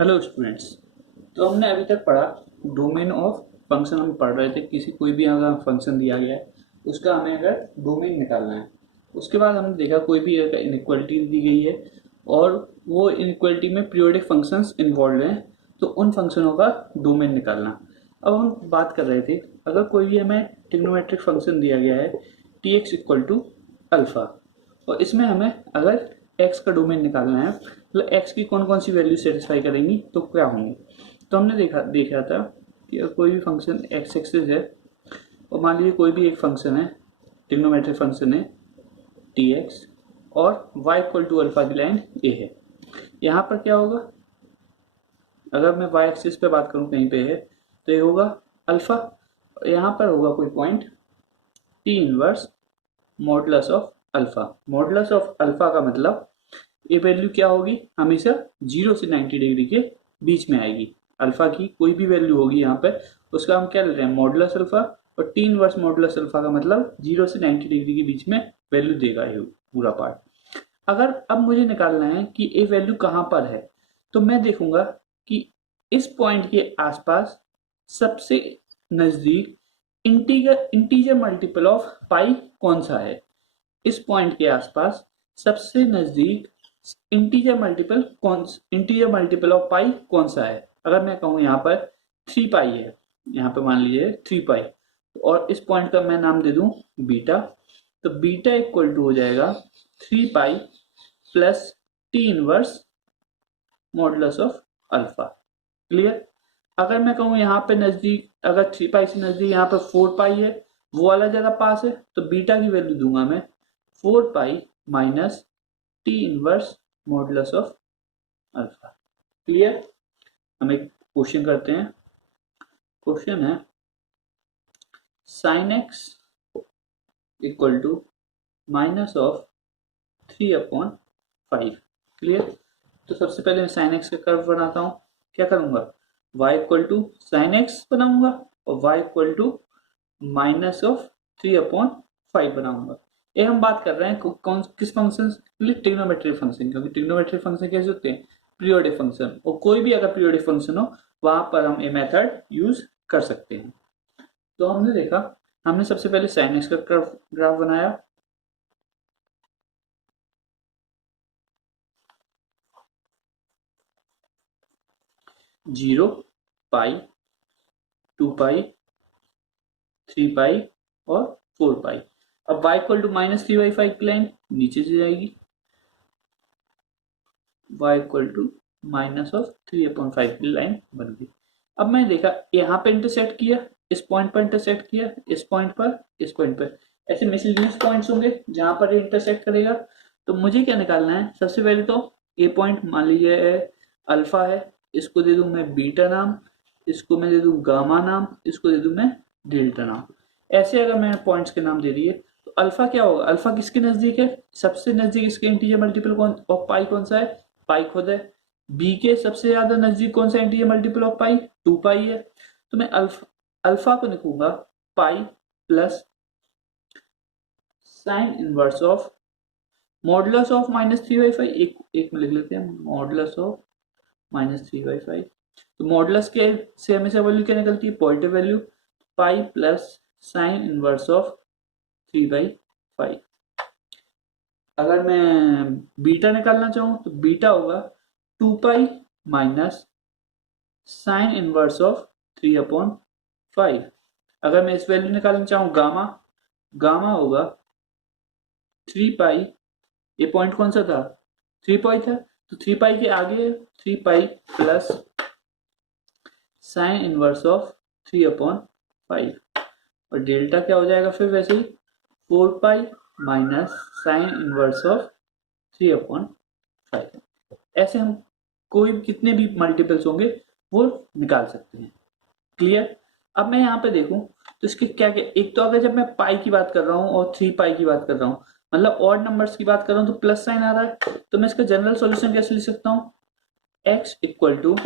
Hello students. तो हमने अभी तक पढ़ा डोमेन ऑफ फंक्शन। हम पढ़ रहे थे किसी कोई भी अगर फंक्शन दिया गया है उसका हमें अगर डोमेन निकालना है। उसके बाद हमने देखा कोई भी अगर इनइक्वालिटी दी गई है और वो इनइक्वालिटी में पीरियोडिक फंक्शंस इन्वॉल्व हैं तो उन फंक्शनों का डोमेन निकालना। अब हम बात कर रहे थे अगर कोई भी हमें ट्रिग्नोमेट्रिक फंक्शन दिया गया है t x equal to alpha और इसमें हमें अगर एक्स का डोमेन निकालना है मतलब एक्स की कौन कौन सी वैल्यू सेटिस्फाई करेंगी तो क्या होंगे। तो हमने देखा था कि अगर कोई भी फंक्शन एक्स एक्सिस है और मान लीजिए कोई भी एक फंक्शन है ट्रिग्नोमेट्रिक फंक्शन है टी एक्स और वाई इक्वल टू अल्फा की लाइन ए है। यहाँ पर क्या होगा, अगर मैं वाई एक्सिस पे बात करूँ कहीं पे है तो ये होगा अल्फा। यहाँ पर होगा कोई point T inverse modulus of alpha. Modulus of alpha का मतलब ये वैल्यू क्या होगी, हमेशा 0 से 90 डिग्री के बीच में आएगी। अल्फा की कोई भी वैल्यू होगी यहाँ पे उसका हम क्या ले रहे हैं मॉडुलस अल्फा, और टी इनवर्स मॉडुलस अल्फा का मतलब 0 से 90 डिग्री के बीच में वैल्यू देगा ये पूरा पार्ट। अगर अब मुझे निकालना है कि ये वैल्यू कहाँ पर है तो मैं देखूंगा कि इस पॉइंट के आसपास सबसे नजदीक इंटीजर मल्टीपल ऑफ पाई कौन सा है। इस पॉइंट के आसपास सबसे नजदीक इंटीजर मल्टीपल ऑफ पाई कौन सा है। अगर मैं कहूँ यहाँ पर 3 पाई है, यहाँ पे मान लीजिए 3 पाई और इस पॉइंट का मैं नाम दे दूं बीटा, तो बीटा इक्वल टू हो जाएगा 3 pi plus T inverse modulus of alpha. Clear. अगर मैं कहूँ यहाँ पे नजदीक अगर 3 पाई से नजदीक यहाँ पे 4 पाई है, वो वाला ज्यादा पास है, तो बीटा की वैल्यू दूंगा मैं 4 pi minus t inverse modulus of alpha. Clear. हम एक क्वेश्चन करते हैं। क्वेश्चन है sine x equal to minus of 3/5। Clear. तो सबसे पहले मैं साइन एक्स का कर्व बनाता हूँ। क्या करूंगा, y equal to sine x बनाऊंगा और y equal to minus of 3/5 बनाऊंगा। ये हम बात कर रहे हैं कौन किस फंक्शन, ट्रिग्नोमेट्रिक फंक्शन, क्योंकि ट्रिग्नोमेट्रिक फंक्शन कैसे होते हैं पीरियोडिक फंक्शन, और कोई भी अगर पीरियोडिक फंक्शन हो वहां पर हम ये मेथड यूज कर सकते हैं। तो हमने देखा, हमने सबसे पहले साइन एक्स का ग्राफ बनाया। जीरो, पाई, 2 पाई, 3 पाई और 4 पाई। अब y इक्वल टू माइनस 3/5 की लाइन नीचे से जाएगी, y equal to minus of 3/5 की लाइन बन गई। अब मैंने देखा यहाँ पे इंटरसेक्ट किया, इस पॉइंट पर इंटरसेक्ट किया, इस पॉइंट पर, इस पॉइंट पर, ऐसे मिसलिनियस पॉइंट्स होंगे जहां पर ये इंटरसेक्ट करेगा। तो मुझे क्या निकालना है, सबसे पहले तो ए पॉइंट मान लीजिए अल्फा है, इसको दे दूं मैं बीटा नाम, इसको मैं दे दूं गामा नाम, इसको दे दूं मैं डेल्टा नाम। ऐसे अगर मैंने पॉइंट्स के नाम दे दिए तो अल्फा क्या होगा, अल्फा किसके नजदीक है, सबसे नजदीक इसके इंटीजर मल्टीपल कौन और पाई कौन सा है, पाई खुद है। बी के सबसे ज्यादा नजदीक कौन सा इंटीजर मल्टीपल ऑफ पाई, 2 पाई है। तो मैं अल्फा को लिखूंगा पाई plus sine inverse of modulus of -3/5। एक में लिख लेते हैं मॉडुलस ऑफ -3/5। तो मॉडुलस के से हमेशा वैल्यू क्या निकलती है, positive value, pi plus sine inverse of 3/5। अगर मैं बीटा निकालना चाहूं तो बीटा होगा 2 पाई माइनस साइन इनवर्स ऑफ 3/5। अगर मैं इस वैल्यू निकालना चाहूँ गामा, गामा होगा 3 पाई, ये पॉइंट कौन सा था 3 पाई था, तो 3 पाई के आगे 3 पाई प्लस साइन इनवर्स ऑफ 3/5 और डेल्टा क्या हो जाएगा फिर वैसे ही 4 pi minus sine inverse of 3/5। ऐसे हम कोई कितने भी मल्टीपल्स होंगे वो निकाल सकते हैं। क्लियर। अब मैं यहाँ पे देखूं तो इसके क्या क्या, एक तो अगर जब मैं पाई की बात कर रहा हूँ और 3 पाई की बात कर रहा हूँ, मतलब ऑड नंबर्स की बात कर रहा हूँ तो प्लस साइन आ रहा है, तो मैं इसका जनरल सॉल्यूशन कैसे लिख सकता हूँ, x equal to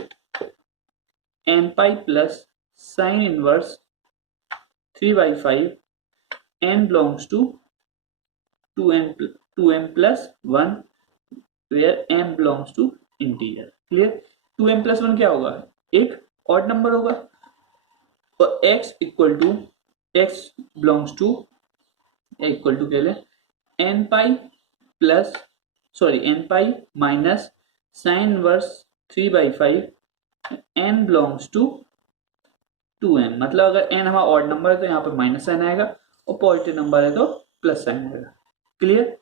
n pi plus sine inverse 3/5 n belongs to 2m plus 1 where m belongs to integer। Clear. 2m+1 क्या होगा, एक ऑड नंबर होगा, और x equal to x belongs to equal to कह लें n pi plus n pi minus sine inverse 3/5 n belongs to 2n। मतलब अगर n हमारा ऑड नंबर है तो यहाँ पर माइनस साइन आएगा, और पॉजिटिव नंबर है तो प्लस साइन आएगा। क्लियर।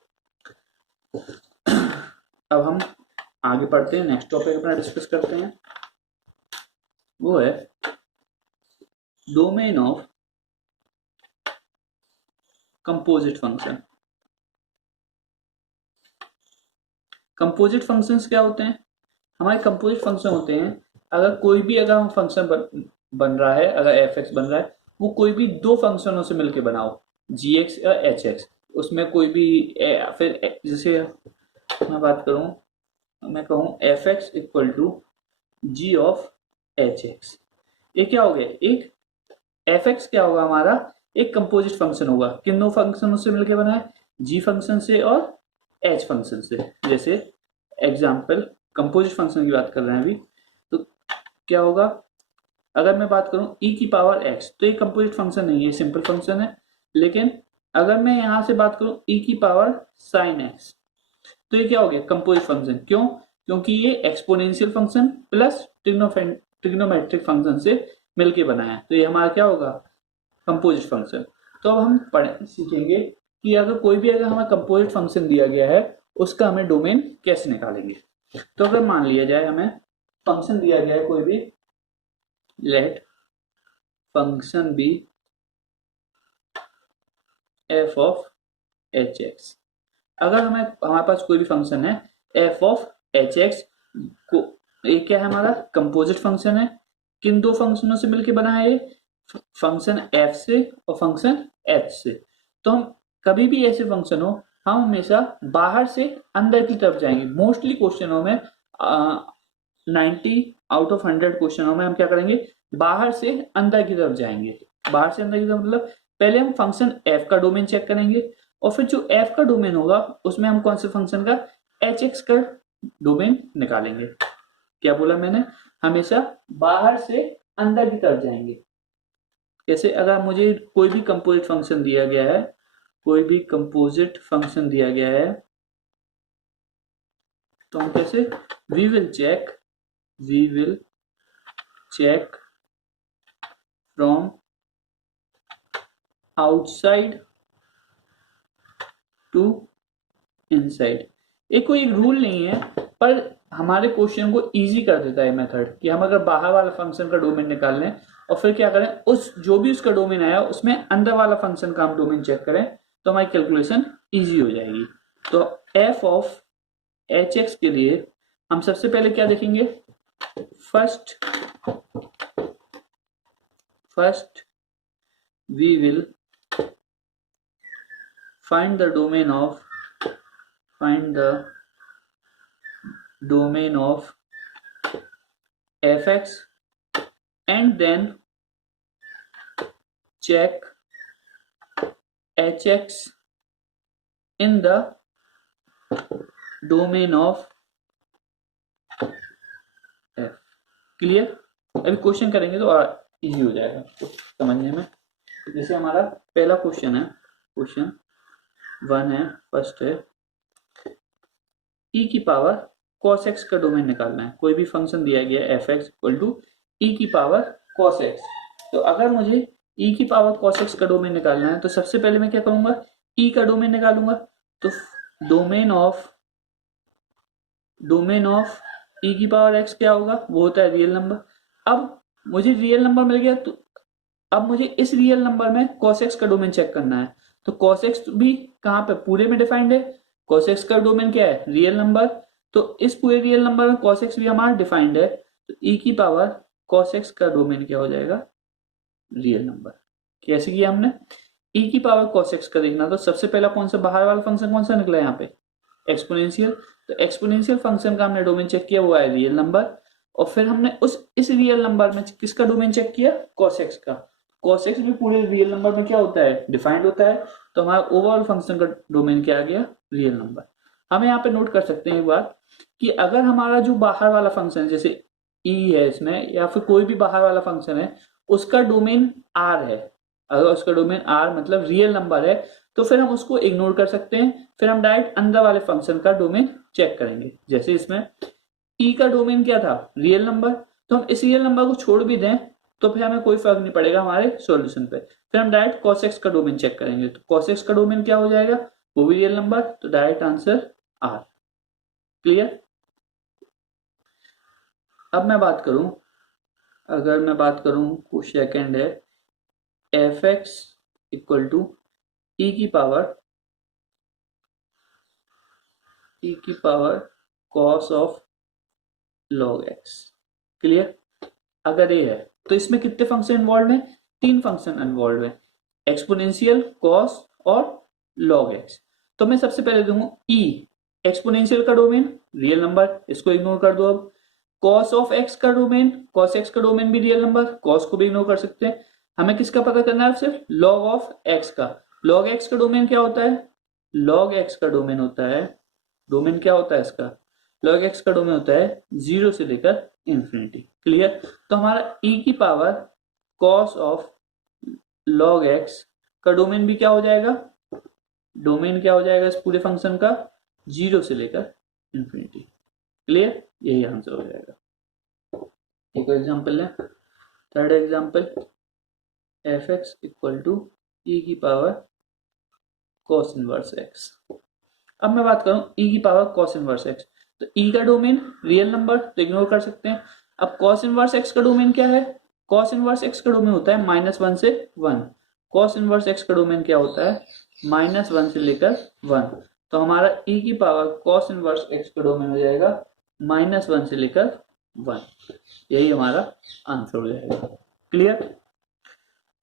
अब हम आगे पढ़ते हैं, नेक्स्ट टॉपिक अपना डिस्कस करते हैं, वो है domain of composite function. Composite functions क्या होते हैं, हमारे कंपोजिट फंक्शन होते हैं अगर कोई भी अगर हम फंक्शन बन रहा है, अगर एफ एक्स बन रहा है, वो कोई भी दो फंक्शनों से मिलके बनाओ, जी एक्स या एच एक्स, उसमें कोई भी फिर जैसे मैं बात करूं, मैं कहूं f x equal to g of h x, ये क्या हो गया, एक एफ एक्स क्या होगा हमारा, एक कंपोजिट फंक्शन होगा, किन दो फंक्शनों से मिलकर बना है, जी फंक्शन से और एच फंक्शन से। जैसे एग्जाम्पल कंपोजिट फंक्शन की बात कर रहे हैं अभी, तो क्या होगा, अगर मैं बात करूं e की पावर x, तो ये कंपोजिट फंक्शन नहीं है, सिंपल फंक्शन है। लेकिन अगर मैं यहां से बात करूं e की पावर साइन x, तो ये क्या हो गया, कंपोजिट फंक्शन। क्यों, क्योंकि ये exponential function plus trigonometric function से मिलके बना है, तो ये हमारा क्या होगा, कंपोजिट फंक्शन। तो अब हम सीखेंगे कि अगर कोई भी अगर हमें कंपोजिट फंक्शन दिया गया है, उसका हमें डोमेन कैसे निकालेंगे। तो अगर मान लिया जाए हमें फंक्शन दिया गया है कोई भी, let function be f of h x. अगर हमारे पास कोई भी फंक्शन है एफ ऑफ एच एक्स को, एक क्या है हमारा कंपोजिट फंक्शन है, किन दो फंक्शनों से मिलकर बना है, ये फंक्शन एफ से और फंक्शन एच से। तो हम कभी भी ऐसे फंक्शन हो, हम हमेशा बाहर से अंदर की तरफ जाएंगे। मोस्टली क्वेश्चनों में 90 आउट ऑफ 100 क्वेश्चनों में हम क्या करेंगे, बाहर से अंदर की तरफ जाएंगे। बाहर से अंदर की तरफ मतलब पहले हम फंक्शन एफ का डोमेन चेक करेंगे, और फिर जो एफ का डोमेन होगा उसमें हम कौन से फंक्शन का, एच एक्स का डोमेन निकालेंगे। क्या बोला मैंने, हमेशा बाहर से अंदर की तरफ जाएंगे। जैसे अगर मुझे कोई भी कंपोजिट फंक्शन दिया गया है, कोई भी कंपोजिट फंक्शन दिया गया है, तो हम कैसे, we will check from outside to inside. ये कोई रूल नहीं है, पर हमारे क्वेश्चन को इजी कर देता है मेथड, कि हम अगर बाहर वाला फंक्शन का डोमेन निकाल लें और फिर क्या करें, उस जो भी उसका डोमेन आया उसमें अंदर वाला फंक्शन का हम डोमेन चेक करें, तो हमारी कैलकुलेशन इजी हो जाएगी। तो एफ ऑफ एच एक्स के लिए हम सबसे पहले क्या देखेंगे, first we will find the domain of fx and then check hx in the domain of f। Clear. अभी क्वेश्चन करेंगे तो इजी हो जाएगा समझने में। जैसे हमारा पहला क्वेश्चन है, क्वेश्चन 1 है, फर्स्ट है, e की पावर cos x का डोमेन निकालना है। कोई भी फंक्शन दिया गया है fx इक्वल टू e की पावर cos x। तो अगर मुझे e की पावर cos x का डोमेन निकालना है, तो सबसे पहले मैं क्या करूंगा, e का डोमेन निकालूंगा। तो डोमेन ऑफ e की पावर x क्या होगा, वो होता है रियल नंबर। अब मुझे रियल नंबर मिल गया, तो अब मुझे इस रियल नंबर में cos x का डोमेन चेक करना है। तो cos x भी कहां पे, पूरे में डिफाइंड है। cos x का डोमेन क्या है, रियल नंबर। तो इस पूरे रियल नंबर में cos x भी हमारा डिफाइंड है। तो e की पावर cos x का डोमेन क्या हो जाएगा, रियल नंबर। कैसे किया हमने, e की पावर cos x का देखना, तो सबसे पहला कौन सा बाहर वाला फंक्शन कौन सा निकला यहाँ पे, एक्सपोनेंशियल। तो एक्सपोनेंशियल फंक्शन का हमने डोमेन चेक किया, वो है रियल नंबर। और फिर हमने इस रियल नंबर में किसका डोमेन चेक किया, cos x का। cos x भी पूरे रियल नंबर में क्या होता है, डिफाइंड होता है। तो हमारा ओवरऑल फंक्शन का डोमेन क्या आ गया, रियल नंबर। हमें यहाँ पे नोट कर सकते हैं एक बात, कि अगर हमारा जो बाहर वाला फंक्शन, जैसे ई है इसमें, या फिर कोई भी बाहर वाला फंक्शन है, उसका डोमेन आर है, अगर उसका डोमेन आर मतलब रियल नंबर है, तो फिर हम उसको इग्नोर कर सकते हैं, फिर हम डायरेक्ट अंदर वाले फंक्शन का डोमेन चेक करेंगे। जैसे इसमें ई का डोमेन क्या था, रियल नंबर, तो हम इस रियल नंबर को छोड़ भी दें तो फिर हमें कोई फर्क नहीं पड़ेगा हमारे सॉल्यूशन पे, फिर हम डायरेक्ट cos x का डोमेन चेक करेंगे, तो cos x का डोमेन क्या हो जाएगा, वो भी रियल नंबर, तो डायरेक्ट आंसर आर। क्लियर। अब मैं बात करूं, अगर मैं बात करूं कुछ सेकेंड है, F x equal to e की power cos of log x. Clear. अगर ये है तो इसमें कितने फंक्शन इन्वॉल्व हैं, 3 फंक्शन इन्वॉल्व हैं, एक्सपोनेंशियल, कॉस और लॉग एक्स। तो मैं सबसे पहले दूंगा ई, एक्सपोनेंशियल का डोमेन रियल नंबर, इसको इग्नोर कर दो। अब कॉस ऑफ एक्स का डोमेन, कॉस एक्स का डोमेन भी रियल नंबर, कॉस को भी इग्नोर कर सकते हैं। हमें किसका पता करना है, सिर्फ लॉग ऑफ एक्स का। लॉग एक्स का डोमेन क्या होता है, लॉग एक्स का डोमेन होता है, डोमेन क्या होता है इसका, लॉग एक्स का डोमेन होता है 0 से लेकर इंफिनिटी। क्लियर। तो हमारा e की power cos of log x का डोमेन भी क्या हो जाएगा, डोमेन क्या हो जाएगा इस पूरे फंक्शन का, 0 से लेकर इंफिनिटी। क्लियर, यही आंसर हो जाएगा। एक एग्जांपल है, third example, f x equal to e की पावर cos इनवर्स x। अब मैं बात करूं e की पावर cos इनवर्स x, तो e का डोमेन रियल नंबर, तो इग्नोर कर सकते हैं। अब cos इनवर्स x का डोमेन क्या है, cos इनवर्स x का डोमेन होता है -1 से 1। cos इनवर्स x का डोमेन क्या होता है, -1 से लेकर 1। तो हमारा e की पावर cos इनवर्स x का डोमेन हो जाएगा -1 से लेकर 1। यही हमारा आंसर हो जाएगा। क्लियर।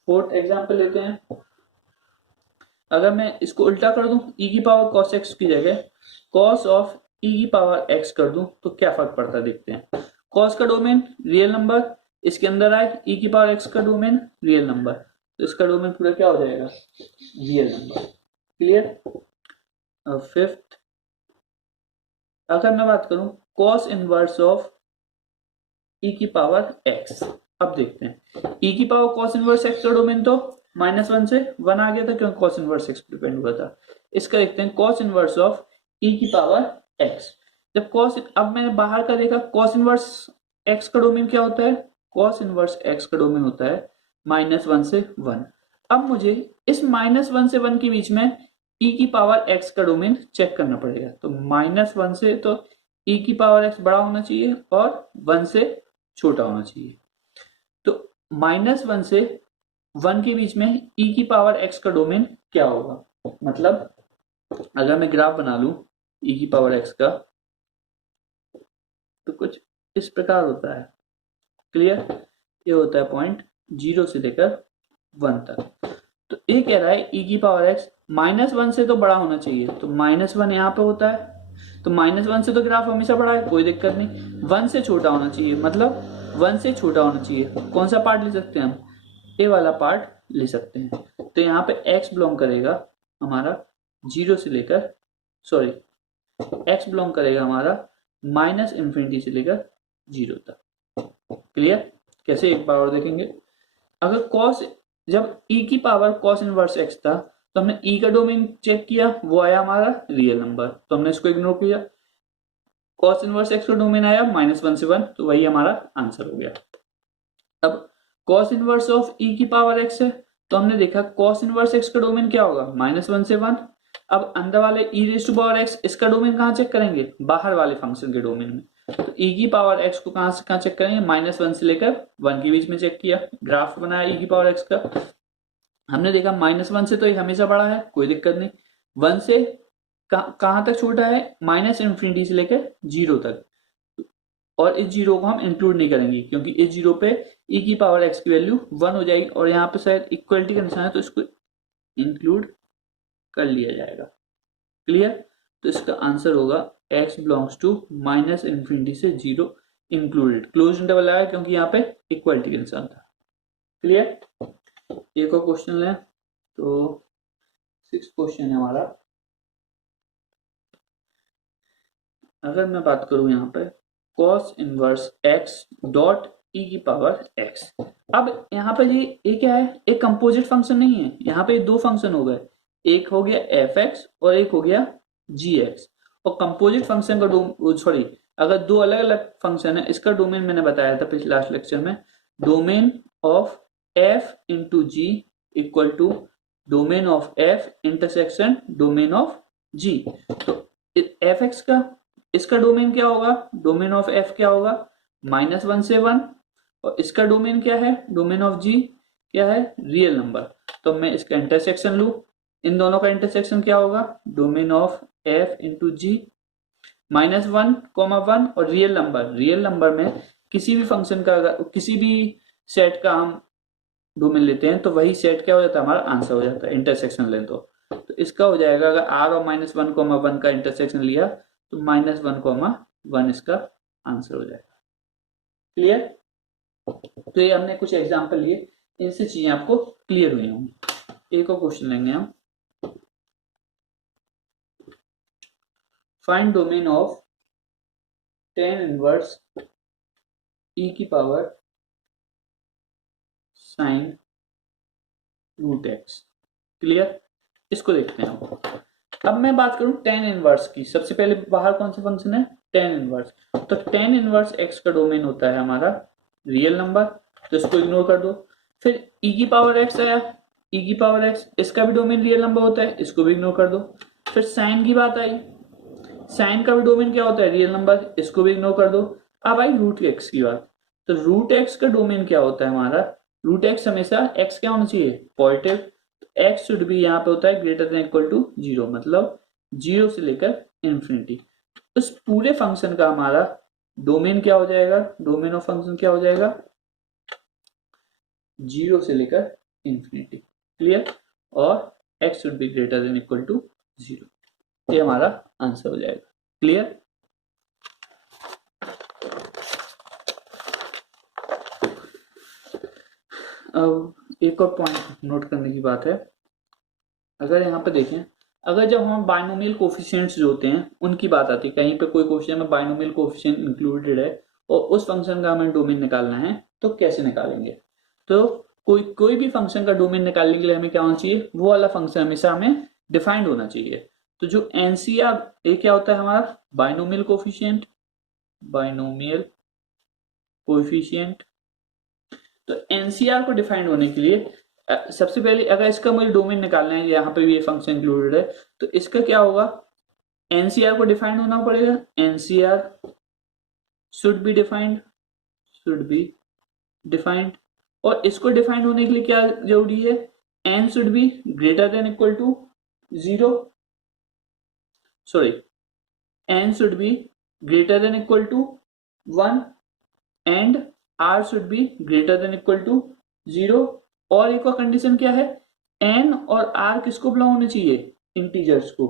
फोर्थ एग्जाम्पल लेते हैं। अगर मैं इसको उल्टा कर दूं, e की पावर cos x की जगह cos ऑफ e की पावर x कर दूं, तो क्या फर्क पड़ता है देखते हैं। cos का डोमेन रियल नंबर, इसके अंदर आए e की पावर x का डोमेन रियल नंबर, तो इसका डोमेन पूरा क्या हो जाएगा, रियल नंबर। क्लियर। फिफ्थ, अगर मैं बात करूं cos इनवर्स ऑफ e की पावर x, अब देखते हैं e की पावर cos इनवर्स x का डोमेन तो -1 से 1 आ गया था, क्योंकि cos इनवर्स x डिपेंड हुआ था। इसका देखते हैं cos इनवर्स ऑफ e की पावर x। जब cos, अब मैंने बाहर का देखा, cos इनवर्स x का डोमेन क्या होता है, cos इनवर्स x का डोमेन होता है -1 से 1। अब मुझे इस -1 से 1 के बीच में e की पावर x का डोमेन चेक करना पड़ेगा। तो -1 से तो e की पावर x बड़ा होना चाहिए और 1 से छोटा होना चाहिए। तो -1 से 1 के बीच में e की पावर x का डोमेन क्या होगा, मतलब अगर मैं ग्राफ बना लूं e की पावर x का, तो कुछ इस प्रकार होता है। क्लियर। ये होता है पॉइंट 0 से लेकर 1 तक। तो ये कह रहा है e की पावर x -1 से तो बड़ा होना चाहिए, तो -1 यहाँ पे होता है, तो -1 से तो ग्राफ हमेशा बड़ा है, कोई दिक्कत नहीं। 1 से छोटा होना चाहिए, मतलब 1 से छोटा होना चाहिए। कौन सा पार्ट ले सकते हैं हम, ए वाला पार्ट ले सकते हैं। तो यहाँ पे x बिलोंग करेगा हमारा 0 से लेकर, सॉरी x बिलोंग करेगा हमारा -इंफिनिटी से लेकर 0 तक। क्लियर। कैसे, एक बार और देखेंगे। अगर cos, जब e की पावर cos इनवर्स x था, तो हमने e का डोमेन चेक किया, वो आया हमारा रियल नंबर, तो हमने इसको इग्नोर किया। cos इनवर्स x का डोमेन आया -1 से 1, तो वही हमारा आंसर हो गया। अब cos इनवर्स ऑफ e की पावर x है, तो हमने देखा cos इनवर्स x का डोमेन क्या होगा, -1 से 1। अब अंदर वाले e raise to power x, इसका डोमेन कहाँ चेक करेंगे, बाहर वाले फंक्शन के डोमेन में। तो e की पावर x को कहां से कहां चेक करेंगे, -1 से लेकर 1 के बीच में चेक किया, ग्राफ बनाया e की पावर x का। हमने देखा -1 से तो ये हमेशा बड़ा है, कोई दिक्कत नहीं। 1 से कहां तक छोटा है, -इंफिनिटी से लेकर 0 तक, और इस 0 को हम इंक्लूड नहीं करेंगे, क्योंकि इस 0 पे e की पावर x की वैल्यू 1 हो जाएगी, और यहाँ पे शायद इक्वलिटी का निशान है, तो इसको इंक्लूड कर लिया जाएगा। क्लियर। तो इसका आंसर होगा x बिलोंग्स टू -इंफिनिटी से 0 इंक्लूडेड, क्लोज इंटरवल आया क्योंकि यहाँ पे इक्वलिटी का निशान था। क्लियर। एक और क्वेश्चन लें, तो 6 क्वेश्चन है हमारा। अगर मैं बात करूं यहाँ पे cos inverse x dot e की पावर x। अब यहाँ पे ये क्या है, एक कंपोजिट फंक्शन नहीं है, यहाँ पे दो फंक्शन हो गए, एक हो गया fx और एक हो गया gx। और कंपोजिट फंक्शन का सॉरी, अगर दो अलग अलग फंक्शन है, इसका डोमेन मैंने बताया था पिछले लास्ट लेक्चर में, domain of f into g equal to domain of f intersection domain of g। तो fx का इसका डोमेन क्या होगा, डोमेन ऑफ f क्या होगा -1 से 1, और इसका डोमेन क्या है, डोमेन ऑफ g क्या है, रियल नंबर। तो मैं इसका इंटरसेक्शन लू, इन दोनों का इंटरसेक्शन क्या होगा, डोमेन ऑफ f इंटू जी -1, 1 और रियल नंबर में किसी भी फंक्शन का, अगर किसी भी सेट का हम डोमेन लेते हैं तो वही सेट क्या हो जाता है, हमारा आंसर हो जाता है इंटरसेक्शन लें तो इसका हो जाएगा, अगर r और -1, 1 का इंटरसेक्शन लिया तो -1, 1 इसका आंसर हो जाएगा। क्लियर? तो ये हमने कुछ एग्जांपल लिए, इनसे चीजें आपको क्लियर हुई होंगी। एक और क्वेश्चन लेंगे हम, find domain of tan inverse e की power sin root x। Clear? इसको देखते हैं। अब मैं बात करूं tan इनवर्स की, सबसे पहले बाहर कौन सा फंक्शन है, tan इनवर्स। तो tan इनवर्स x का डोमेन होता है हमारा रियल नंबर, तो इसको इग्नोर कर दो। फिर e की पावर x आया, e की पावर x, इसका भी डोमेन रियल नंबर होता है, इसको भी इग्नोर कर दो। फिर sin की बात आई, sin का भी डोमेन क्या होता है, रियल नंबर, इसको भी इग्नोर कर दो। अब आई रूट x की बात, तो रूट x का डोमेन क्या होता है हमारा, रूट x हमेशा x क्या होना चाहिए, पॉजिटिव। x शुड भी यहाँ पे होता है ग्रेटर देन इक्वल टू 0, मतलब 0 से लेकर इंफिनिटी। उस पूरे फंक्शन का हमारा डोमेन क्या हो जाएगा, डोमेन ऑफ फंक्शन क्या हो जाएगा, 0 से लेकर इंफिनिटी। क्लियर? और x should be greater than equal to 0, ये हमारा आंसर हो जाएगा। क्लियर? अब एक और पॉइंट नोट करने की बात है, अगर यहाँ पे देखें, अगर जब हम बाइनोमियल कोफिशिएंट्स जो होते हैं उनकी बात आती है, कहीं पे कोई क्वेश्चन में बाइनोमियल कोफिशिएंट इंक्लूडेड है और उस फंक्शन का हमें डोमेन निकालना है, तो कैसे निकालेंगे। तो कोई भी फंक्शन का डोमेन निकालने के लिए हमें क्या होना चाहिए, वो वाला फंक्शन हमेशा हमें डिफाइंड होना चाहिए। तो जो एनसीआर, ये क्या होता है हमारा बाइनोमियल कोफिशिएंट, बाइनोमियल कोफिशिएंट। तो एनसीआर को डिफाइंड होने के लिए सबसे पहले अगर इसका मुझे डोमेन निकालना है, यहाँ पे भी ये फंक्शन इंक्लूडेड है, तो इसका क्या होगा, एनसीआर को डिफाइंड होना पड़ेगा, एनसीआर शुड बी डिफाइंड। और इसको डिफाइंड होने के लिए क्या जरूरी है, n should be greater than equal to 0, sorry n should be greater than equal to 1 and r should be greater than equal to 0। और एक और कंडीशन क्या है, एन और आर किसको बिलोंग होने चाहिए, इंटीजर्स को।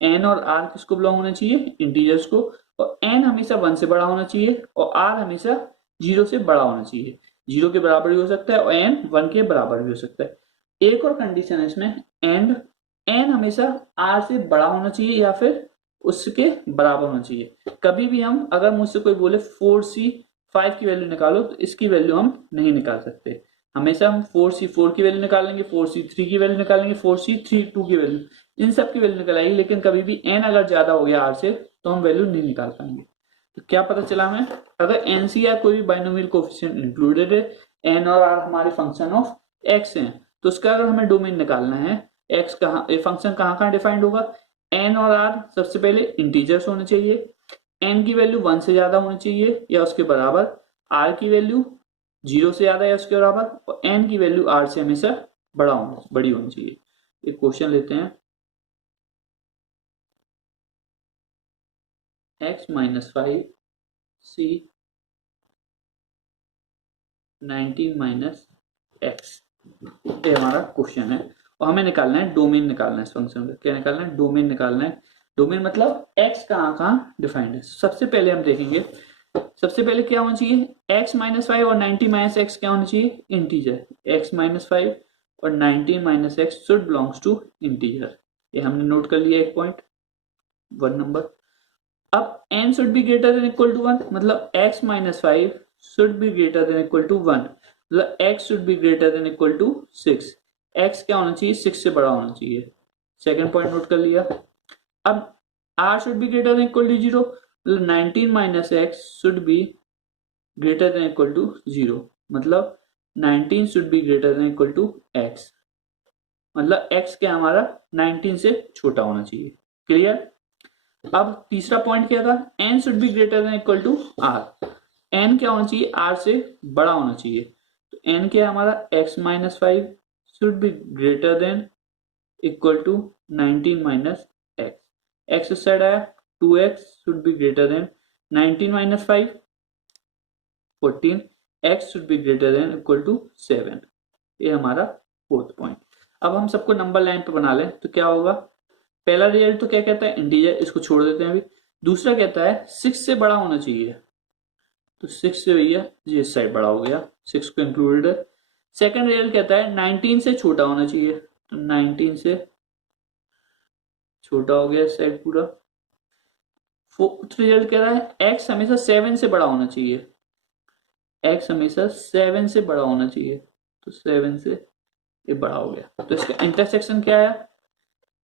एन और आर किसको बिलोंग होना चाहिए, इंटीजर्स को। और एन हमेशा 1 से बड़ा होना चाहिए और आर हमेशा 0 से बड़ा होना चाहिए। 0 के बराबर भी हो सकता है और एन 1 के बराबर भी हो सकता है। एक और कंडीशन है इसमें, एंड एन हमेशा आर से बड़ा होना चाहिए या फिर उसके बराबर होना चाहिए। कभी भी हम, अगर मुझसे कोई बोले 4c5 की वैल्यू निकालो, तो इसकी वैल्यू हम नहीं निकाल सकते। हमेशा हम 4c4 की वैल्यू निकालेंगे, 4c3 की वैल्यू निकालेंगे, 4c2 की वैल्यू, इन सब की वैल्यू निकालेंगे। लेकिन कभी भी n अगर ज्यादा हो गया r से तो हम वैल्यू नहीं निकाल पाएंगे। तो क्या पता चला हमें, अगर एनसीआर कोई भी बाइनोमियल कोफिशिएंट इंक्लूडेड है, n और r हमारे फंक्शन ऑफ x हैं, तो उसका अगर हमें डोमेन निकालना है, x कहाँ, ये फंक्शन कहाँ डिफाइंड होगा, n और r सबसे पहले इंटीजर्स होने चाहिए, n की वैल्यू 1 से ज्यादा होनी चाहिए या उसके बराबर, r की वैल्यू 0 से ज्यादा या उसके बराबर, और n की वैल्यू r से हमेशा बड़ी होनी चाहिए। एक क्वेश्चन लेते हैं, x minus 5 c 19 minus x, ये हमारा क्वेश्चन है और हमें निकालना है डोमेन, निकालना है इस फंक्शन का। क्या निकालना है, डोमेन निकालना है। डोमेन मतलब x कहाँ डिफाइंड है। सबसे पहले हम देखेंगे, सबसे पहले क्या होना चाहिए, x माइनस 5 और 19 माइनस एक्स क्या होना चाहिए, इंटीजर। x माइनस 5 और 19 minus x should belongs to integer. ये हमने नोट कर लिया एक पॉइंट, 1 नंबर। अब n should be greater than equal to 1, मतलब x minus 5 should be greater than equal to 1, मतलब x should be greater than equal to 6। x क्या होना चाहिए, 6 से बड़ा होना चाहिए। सेकंड पॉइंट नोट कर लिया। अब r should be greater than equal to 0, मतलब 19 minus x should be greater than equal to 0, मतलब 19 should be greater than equal to x, मतलब x क्या हमारा 19 से छोटा होना चाहिए। क्लियर। अब तीसरा पॉइंट क्या था, n should be greater than equal to r, n क्या होना चाहिए, r से बड़ा होना चाहिए। तो n क्या है हमारा, x minus 5 should be greater than equal to 19 minus x, x इस साइड आया, 2x should be greater than 19 minus 5 14, x should be greater than equal to 7। ये हमारा फोर्थ पॉइंट। अब हम सबको नंबर लाइन पे बना लें तो क्या होगा, पहला रिजल्ट तो क्या कहता है, इंटीजर, इसको छोड़ देते हैं अभी। दूसरा कहता है 6 से बड़ा होना चाहिए, तो 6 से भैया ये इस साइड बड़ा हो गया, 6 को इंक्लूडेड है। सेकंड रिजल्ट कहता है 19 से छोटा होना चाहिए, तो 19 से छोटा हो गया इस साइड पूरा। फोर्थ रिजल्ट कह रहा है x हमेशा 7 से बड़ा होना चाहिए, x हमेशा 7 से बड़ा होना चाहिए, तो 7 से ये बड़ा हो गया। तो इसका इंटरसेक्शन क्या है,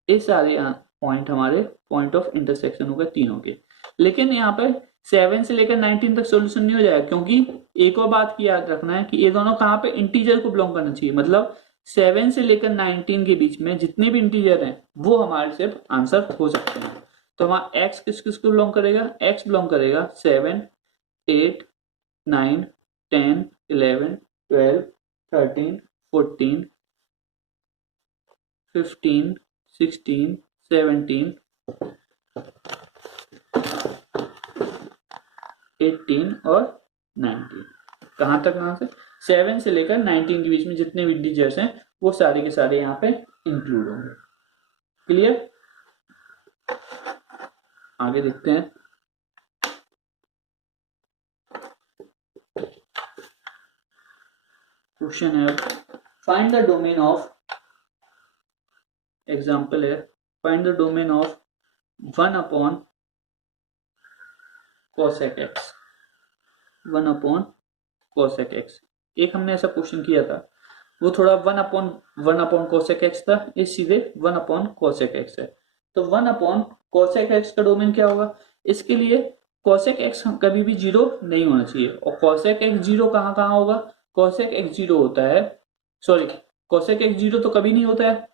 ये सारे पॉइंट हमारे पॉइंट ऑफ इंटरसेक्शन हो गए तीनों के। लेकिन यहाँ पे 7 से लेकर 19 तक सॉल्यूशन नहीं हो जाएगा, क्योंकि एक और बात की याद रखना है कि ये दोनों कहाँ पे इंटीजर को बिलोंग करना चाहिए, मतलब 7 से लेकर 19 के बीच में जितने भी इंटीजर हैं वो हमारे सिर्फ आंसर हो सकते हैं। तो हमारा x किस किस को बिलोंग करेगा, x बिलोंग करेगा 7 8 9 10 11 12 13 14 15 16 17 18 और 19। कहां तक, कहां से, 7 से लेकर 19 के बीच में जितने भी इंटीजर्स हैं वो सारे के सारे यहाँ पे इंक्लूड होंगे। क्लियर। आगे देखते हैं। क्वेश्चन है, find the domain of, example है, find the domain of 1 upon cosec x, 1 upon cosec x। एक हमने ऐसा क्वेश्चन किया था, वो थोड़ा 1 अपॉन cosec x था, ये सीधे 1 अपॉन cosec x है। तो 1 अपॉन cosec x का डोमेन क्या होगा, इसके लिए cosec x कभी भी 0 नहीं होना चाहिए, और cosec x 0 कहाँ कहाँ होगा, cosec x 0 होता है, सॉरी cosec x 0 तो कभी नहीं होता है।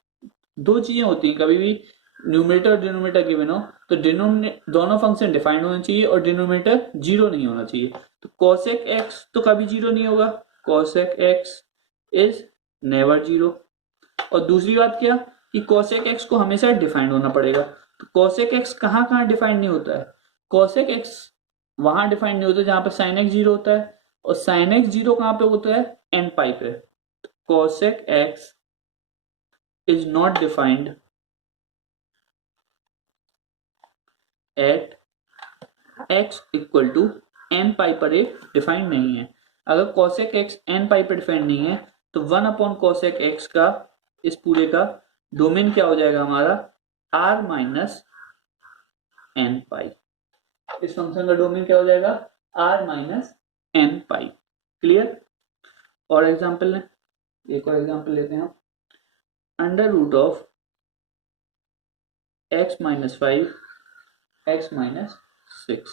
दो चीजें होती हैं, कभी भी न्यूमरेटर और डिनोमिनेटर गिवन हो तो दोनों फंक्शन डिफाइंड होने चाहिए और डिनोमिनेटर 0 नहीं होना चाहिए। तो cosec x तो कभी 0 नहीं होगा, cosec x इज नेवर 0। और दूसरी बात क्या, कि cosec x को हमेशा डिफाइंड होना पड़ेगा। तो cosec x कहाँ कहाँ डिफाइंड नहीं होता है, cosec x वहां डिफाइंड नहीं होता जहां पे sin x 0 होता है, और sin x 0 कहां पे होता है, n पाई पे। cosec x is not defined at x equal to n पाई पर एक डिफाइंड नहीं है। अगर cosec x n पाई पर डिफाइंड नहीं है तो 1 अपॉन cosec x का इस पूरे का डोमेन क्या हो जाएगा हमारा, r माइनस n पाई। इस फंक्शन का डोमेन क्या हो जाएगा, r minus n pi. Clear. और एग्जांपल लें, एक और एग्जांपल लेते हैं हम, under root of x minus 5 x minus 6,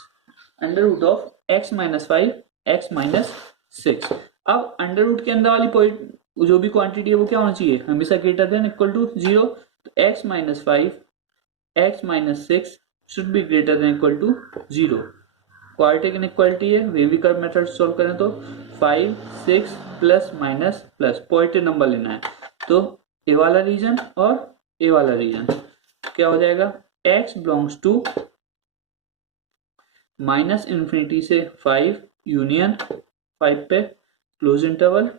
under root of x minus 5 x minus 6। अब अंडर रूट के अंदर वाली पॉइंट जो भी क्वांटिटी है वो क्या होना चाहिए, हमेशा ग्रेटर देन इक्वल टू 0। तो x minus 5 x minus 6 should be greater than equal to 0। Quadratic inequality है, वेवी कर्व मेथड सॉल्व करें तो 5 6 plus minus plus positive number लेना है। तो ए वाला रीजन और ए वाला रीजन क्या हो जाएगा, x belongs to minus infinity से 5 यूनियन 5 पे क्लोज इंटरवल,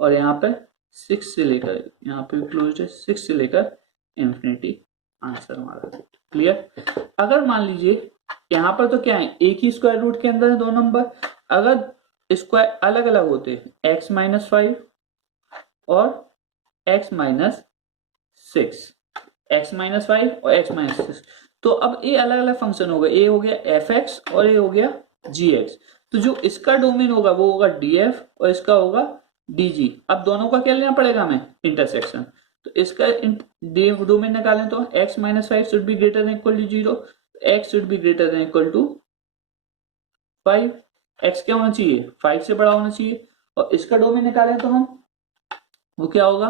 और यहाँ पे 6 से लेकर, यहाँ पे क्लोज है 6 से लेकर इन्फिनिटी, आंसर हमारा। क्लियर। अगर मान लीजिए यहाँ पर तो क्या है, एक ही स्क्वायर रूट के अंदर है दो नंबर, अगर स्क्वायर अलग अलग होते x माइनस 5 और x माइनस 6, x माइनस 5 और x माइनस 6, तो अब ये अलग अलग फंक्शन हो गए, ए हो गया एफ एक्स और ए हो गया जी एक्स। तो जो इसका डोमेन होगा वो होगा डी एफ और इसका होगा डी जी। अब दोनों का क्या लेना पड़ेगा हमें, इंटरसेक्शन। तो इसका डोमेन निकालें तो x minus five should be greater than equal to zero, x should be greater than equal to 5। एक्स क्या होना चाहिए, 5 से बड़ा होना चाहिए। और इसका डोमेन निकालें तो हम, वो क्या होगा,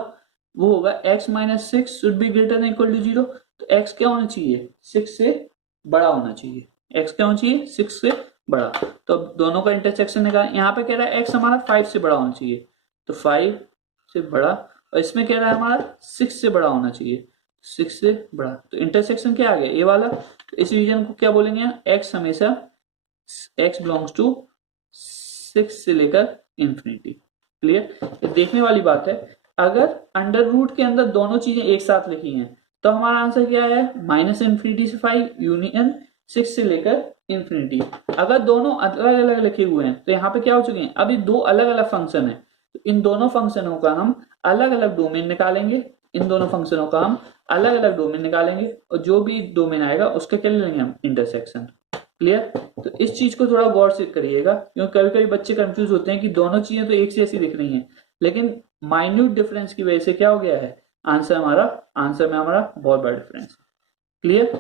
वो होगा x minus six should be greater than equal to zero. तो x क्या होना चाहिए, 6 से बड़ा होना चाहिए। x क्या होना चाहिए, 6 से बड़ा। तो अब दोनों का इंटरसेक्शन निकालें, यहाँ पे कह रहा है x हमारा 5 से बड़ा होना चाहिए, तो 5 से बड़ा, और इसमें कह रहा है हमारा 6 से बड़ा होना चाहिए, 6 से बड़ा। तो इंटरसेक्शन क्या आ गया, ये वाला। तो इस रीजन को क्या बोलेंगे, x हमेशा x बिलोंग्स टू 6 से लेकर इंफिनिटी। क्लियर, ये देखने वाली बात है। अगर अंडर रूट के अंदर दोनों चीजें एक साथ लिखी हैं तो हमारा आंसर क्या है, माइनस इंफिनिटी से 5 यूनियन 6 से लेकर इंफिनिटी। अगर दोनों अलग अलग लिखे हुए हैं तो यहाँ पे क्या हो चुके हैं, अभी दो अलग अलग फंक्शन है, तो इन दोनों फंक्शनों का हम अलग अलग डोमेन निकालेंगे, इन दोनों फंक्शनों का हम अलग अलग डोमेन निकालेंगे, और जो भी डोमेन आएगा उसका क्या लेंगे हम, इंटरसेक्शन। क्लियर। तो इस चीज को थोड़ा गौर से करिएगा, क्योंकि कभी कभी बच्चे कंफ्यूज होते हैं कि दोनों चीजें तो एक से ऐसी दिख रही हैं, लेकिन माइन्यूट डिफरेंस की वजह से क्या हो गया है, आंसर में हमारा बहुत बड़ा डिफरेंस। क्लियर।